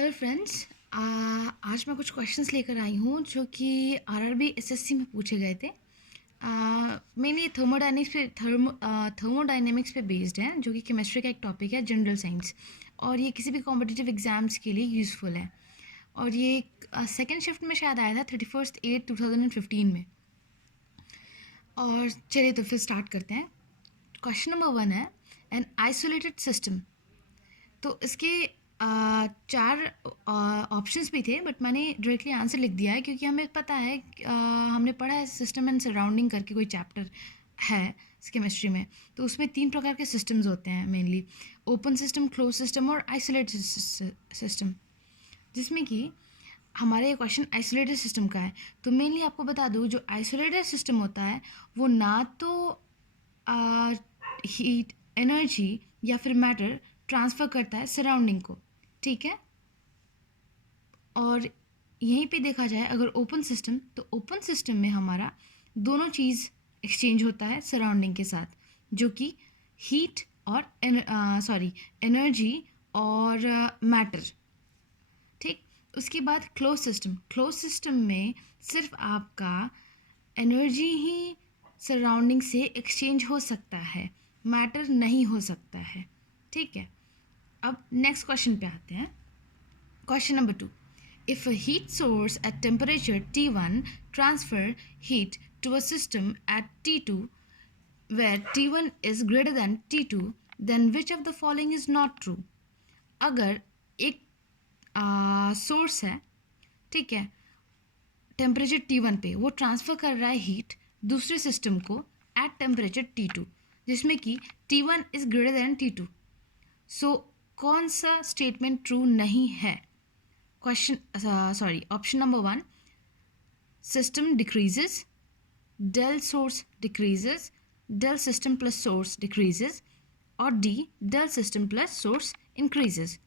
Hello friends. आज मैं कुछ क्वेश्चंस लेकर आई हूँ जो कि आरआरबी एसएससी में पूछे गए थे। मेनली थर्मोडाइनेमिक्स पे बेस्ड है, जो कि केमिस्ट्री का एक टॉपिक है, जनरल साइंस, और ये किसी भी कॉम्पिटिटिव एग्जाम्स के लिए यूज़फुल है। और ये सेकेंड शिफ्ट में शायद आया था 31/8/2015 में। और चलिए तो फिर स्टार्ट करते हैं। क्वेश्चन नंबर 1 है एन आइसोलेटेड सिस्टम। तो इसके चार ऑप्शंस भी थे, बट मैंने डायरेक्टली आंसर लिख दिया है क्योंकि हमें पता है, हमने पढ़ा है सिस्टम एंड सराउंडिंग करके कोई चैप्टर है केमिस्ट्री में। तो उसमें 3 प्रकार के सिस्टम्स होते हैं mainly, open system, close system और आइसोलेटेड सिस्टम, जिसमें कि हमारा ये क्वेश्चन आइसोलेटेड सिस्टम का है। तो मेनली आपको बता दूँ, जो आइसोलेटेड सिस्टम होता है वो ना तो हीट, एनर्जी या फिर मैटर ट्रांसफ़र करता है सराउंडिंग को, ठीक है। और यहीं पे देखा जाए अगर ओपन सिस्टम, तो ओपन सिस्टम में हमारा दोनों चीज़ एक्सचेंज होता है सराउंडिंग के साथ, जो कि हीट और एनर्जी और मैटर, ठीक। उसके बाद क्लोज सिस्टम में सिर्फ आपका एनर्जी ही सराउंडिंग से एक्सचेंज हो सकता है, मैटर नहीं हो सकता है, ठीक है। अब नेक्स्ट क्वेश्चन पे आते हैं। Question number 2, if a heat source at temperature T1 transfer heat to a system at T2 where T1 is greater than T2, then which of the following is not true? अगर एक source है, ठीक है, temperature T1 पे वो transfer कर रहा है हीट दूसरे सिस्टम को एट टेम्परेचर T2, जिसमें कि T1 is greater than T2, सो कौन सा स्टेटमेंट ट्रू नहीं है? Option number 1, system decreases, del source decreases, del system plus source decreases, और D, del system plus source increases.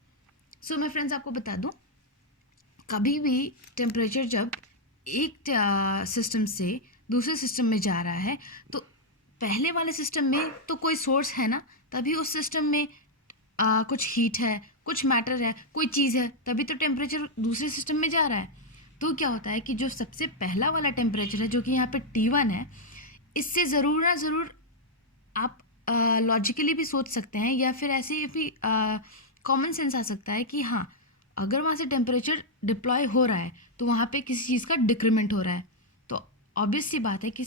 So मैं फ्रेंड्स आपको बता दूं, कभी भी टेम्परेचर जब एक सिस्टम से दूसरे सिस्टम में जा रहा है, तो पहले वाले सिस्टम में तो कोई सोर्स है ना, तभी उस सिस्टम में कुछ हीट है, कुछ मैटर है, कोई चीज़ है, तभी तो टेम्परेचर दूसरे सिस्टम में जा रहा है। तो क्या होता है कि जो सबसे पहला वाला टेम्परेचर है, जो कि यहाँ पे T1 है, इससे ज़रूर ना ज़रूर आप लॉजिकली भी सोच सकते हैं, या फिर ऐसे भी कॉमन सेंस आ सकता है कि हाँ, अगर वहाँ से टेम्परेचर डिप्लॉय हो रहा है तो वहाँ पे किसी चीज़ का डिक्रीमेंट हो रहा है। तो ऑब्वियस सी बात है कि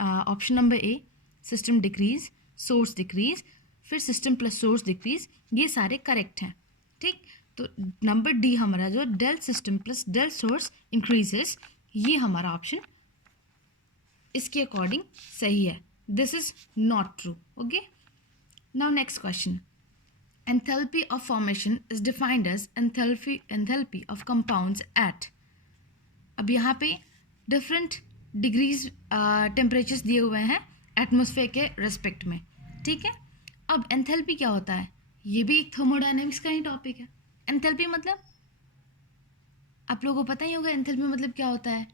option number A, system decrease, source decrease, फिर सिस्टम प्लस सोर्स डिक्रीज, ये सारे करेक्ट हैं, ठीक। तो नंबर डी हमारा जो del system plus del source increases, ये हमारा ऑप्शन इसके अकॉर्डिंग सही है। This is not true. Okay, now next question. Enthalpy of formation is defined as enthalpy of compounds at, अब यहाँ पे डिफरेंट डिग्रीज टेम्परेचर्स दिए हुए हैं एटमॉस्फेयर के रेस्पेक्ट में, ठीक है। अब एंथैल्पी क्या होता है? ये भी एक थर्मोडायनेमिक्स का ही टॉपिक है। एंथैल्पी मतलब आप लोगों को पता ही होगा, एंथैल्पी मतलब क्या होता है।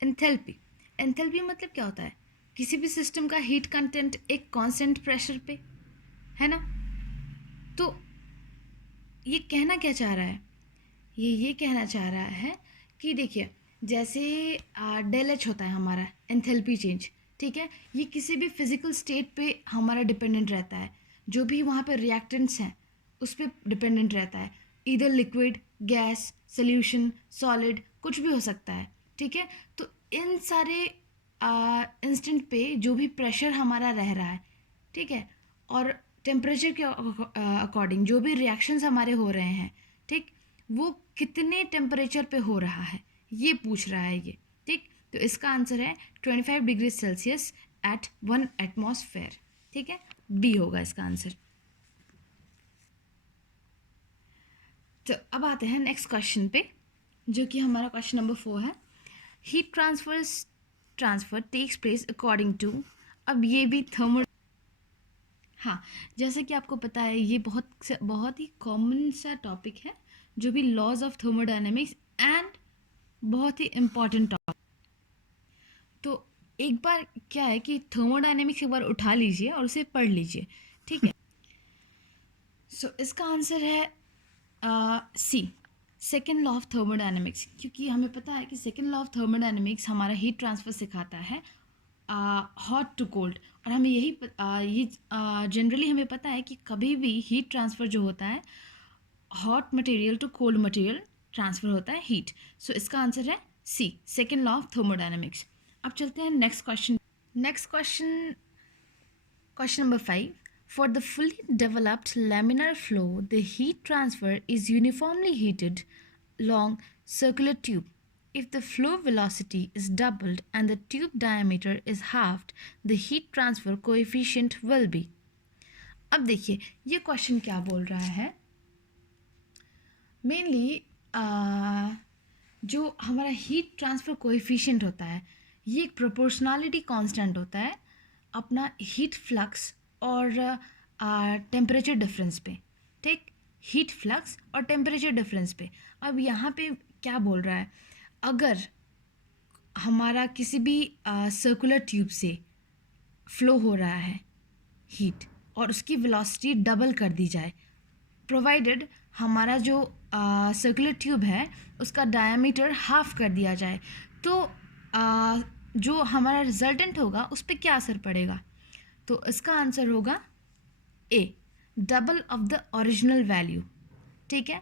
एंथैल्पी मतलब क्या होता है? किसी भी सिस्टम का हीट कंटेंट एक कांस्टेंट प्रेशर पे है ना। तो ये कहना क्या चाह रहा है? ये कहना चाह रहा है कि देखिए, जैसे डेल एच होता है हमारा एंथैल्पी चेंज, ठीक है, ये किसी भी फिजिकल स्टेट पे हमारा डिपेंडेंट रहता है। जो भी वहाँ पे रिएक्टेंट्स हैं उस पर डिपेंडेंट रहता है, इधर लिक्विड, गैस, सोल्यूशन, सॉलिड, कुछ भी हो सकता है, ठीक है। तो इन सारे इंस्टेंट पे जो भी प्रेशर हमारा रह रहा है, ठीक है, और टेम्परेचर के अकॉर्डिंग जो भी रिएक्शंस हमारे हो रहे हैं, ठीक, वो कितने टेम्परेचर पे हो रहा है ये पूछ रहा है ये, ठीक। तो इसका आंसर है 25 डिग्री सेल्सियस एट 1 एटमॉस्फेयर, ठीक है, बी होगा इसका आंसर। तो अब आते हैं नेक्स्ट क्वेश्चन पे, जो कि हमारा क्वेश्चन नंबर 4 है। Heat transfer takes place according to, अब ये भी थर्मो, हाँ, जैसा कि आपको पता है ये बहुत ही कॉमन सा टॉपिक है, जो भी लॉज ऑफ थर्मोडायनेमिक्स एंड बहुत ही इम्पॉर्टेंट टॉपिक। तो एक बार क्या है कि थर्मोडायनेमिक्स एक बार उठा लीजिए और उसे पढ़ लीजिए, ठीक है। सो इसका आंसर है C, second law of thermodynamics, क्योंकि हमें पता है कि सेकेंड लॉ ऑफ थर्मोडायनेमिक्स हमारा हीट ट्रांसफर सिखाता है हॉट टू कोल्ड। और हमें ये जनरली हमें पता है कि कभी भी हीट ट्रांसफ़र जो होता है hot material to cold material transfer होता है हीट। सो इसका आंसर है C, second law of thermodynamics. अब चलते हैं next question. Question number 5. For the fully developed laminar flow, the heat transfer is uniformly heated along circular tube. If the flow velocity is doubled and the tube diameter is halved, the heat transfer coefficient will be. अब देखिए ये question क्या बोल रहा है। Mainly जो हमारा heat transfer coefficient होता है ये एक प्रोपोर्शनलिटी कांस्टेंट होता है अपना हीट फ्लक्स और टेम्परेचर डिफरेंस पे, ठीक, हीट फ्लक्स और टेम्परेचर डिफरेंस पे। अब यहाँ पे क्या बोल रहा है, अगर हमारा किसी भी सर्कुलर ट्यूब से फ्लो हो रहा है हीट और उसकी वेलोसिटी डबल कर दी जाए, प्रोवाइडेड हमारा जो सर्कुलर ट्यूब है उसका डायमीटर हाफ कर दिया जाए, तो जो हमारा रिजल्टेंट होगा उस पर क्या असर पड़ेगा। तो इसका आंसर होगा A, double of the original value, ठीक है।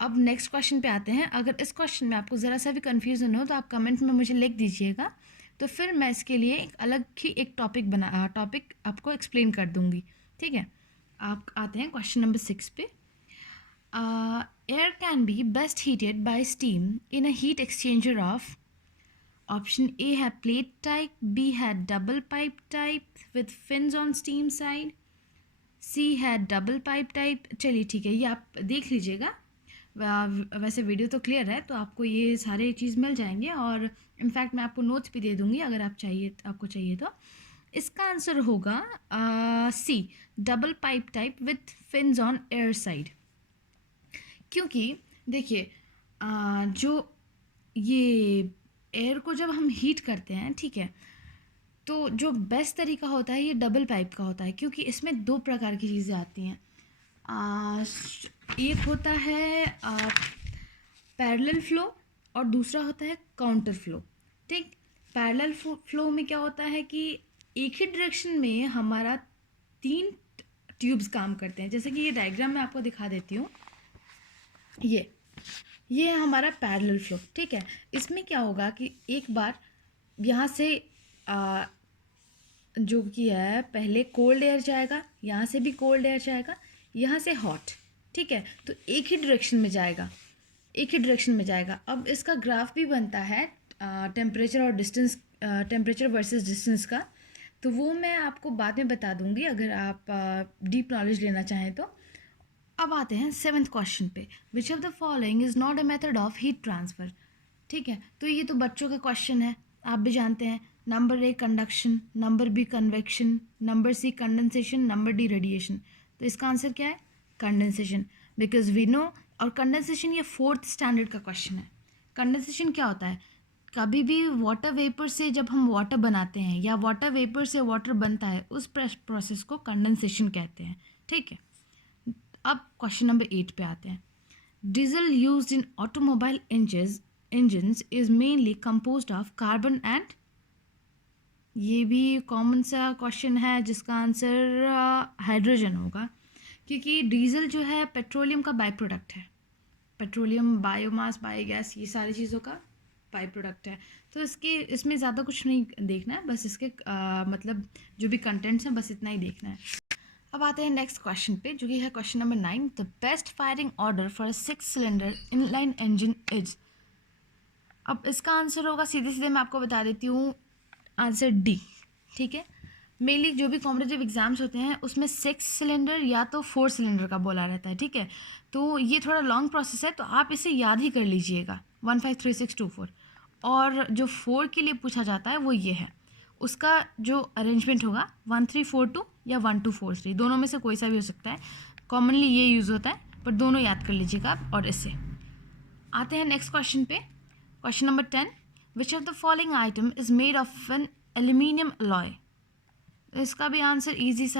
अब नेक्स्ट क्वेश्चन पे आते हैं। अगर इस क्वेश्चन में आपको ज़रा सा भी कन्फ्यूज़न हो तो आप कमेंट में मुझे लिख दीजिएगा, तो फिर मैं इसके लिए एक अलग ही एक टॉपिक आपको एक्सप्लेन कर दूँगी, ठीक है। आप आते हैं क्वेश्चन नंबर 6 पे। Air can be best heated by steam in a heat exchanger of, option A है प्लेट टाइप, बी है double pipe type with fins on steam side, C है डबल पाइप टाइप। चलिए ठीक है, ये आप देख लीजिएगा। वैसे वीडियो तो क्लियर है तो आपको ये सारे चीज़ मिल जाएंगे और इनफैक्ट मैं आपको नोट्स भी दे दूँगी अगर आपको चाहिए तो। इसका आंसर होगा C, double pipe type with fins on air side. क्योंकि देखिए जो ये एयर को जब हम हीट करते हैं, ठीक है, तो जो बेस्ट तरीका होता है ये डबल पाइप का होता है, क्योंकि इसमें दो प्रकार की चीज़ें आती हैं। एक होता है पैरेलल फ्लो और दूसरा होता है काउंटर फ्लो, ठीक। पैरेलल फ्लो में क्या होता है कि एक ही डायरेक्शन में हमारा 3 ट्यूब्स काम करते हैं। जैसे कि ये डायग्राम मैं आपको दिखा देती हूँ, ये है हमारा पैरेलल फ्लो, ठीक है। इसमें क्या होगा कि एक बार यहाँ से जो कि है पहले कोल्ड एयर जाएगा, यहाँ से भी कोल्ड एयर जाएगा, यहाँ से हॉट, ठीक है, तो एक ही डायरेक्शन में जाएगा। अब इसका ग्राफ भी बनता है टेम्परेचर और डिस्टेंस, टेम्परेचर वर्सेस डिस्टेंस का, तो वो मैं आपको बाद में बता दूंगी अगर आप डीप नॉलेज लेना चाहें तो। अब आते हैं 7th क्वेश्चन पे। विच of the following is not a method of heat transfer, ठीक है। तो ये तो बच्चों का क्वेश्चन है, आप भी जानते हैं। Number A conduction, number B convection, number C condensation, number D radiation. तो इसका आंसर क्या है, कंडेंसेशन, बिकॉज वी नो। और कंडेंसेशन ये 4th स्टैंडर्ड का क्वेश्चन है। कंडेंसेशन क्या होता है, कभी भी वाटर वेपर से जब हम वाटर बनाते हैं या वाटर वेपर से वाटर बनता है उस प्रोसेस को कंडेंसेशन कहते हैं, ठीक है। अब क्वेश्चन नंबर 8 पे आते हैं। Diesel used in automobile engines is mainly composed of carbon and, ये भी कॉमन सा क्वेश्चन है जिसका आंसर हाइड्रोजन होगा, क्योंकि डीजल जो है पेट्रोलियम का बाई प्रोडक्ट है। पेट्रोलियम, बायोमास, बायोगैस, ये सारी चीज़ों का बाई प्रोडक्ट है। तो इसमें ज़्यादा कुछ नहीं देखना है, बस इसके मतलब जो भी कंटेंट्स हैं बस इतना ही देखना है। अब आते हैं नेक्स्ट क्वेश्चन पे, जो कि है question number 9। The best firing order for 6 cylinder inline engine is. अब इसका आंसर होगा, सीधे मैं आपको बता देती हूँ, आंसर डी, ठीक है। मेनली जो भी कॉम्पिटिटिव एग्जाम्स होते हैं उसमें 6 सिलेंडर या तो 4 सिलेंडर का बोला रहता है, ठीक है। तो ये थोड़ा लॉन्ग प्रोसेस है तो आप इसे याद ही कर लीजिएगा, 1 5 3 6 2 4। और जो 4 के लिए पूछा जाता है वो ये है, उसका जो अरेंजमेंट होगा 1 3 4 2 या 1 2 4 3, दोनों में से कोई सा भी हो सकता है। कॉमनली ये यूज़ होता है, पर दोनों याद कर लीजिएगा आप। और इससे आते हैं नेक्स्ट क्वेश्चन पे, question number 10। Which of the following item is made of an aluminium alloy. इसका भी आंसर ईजी सा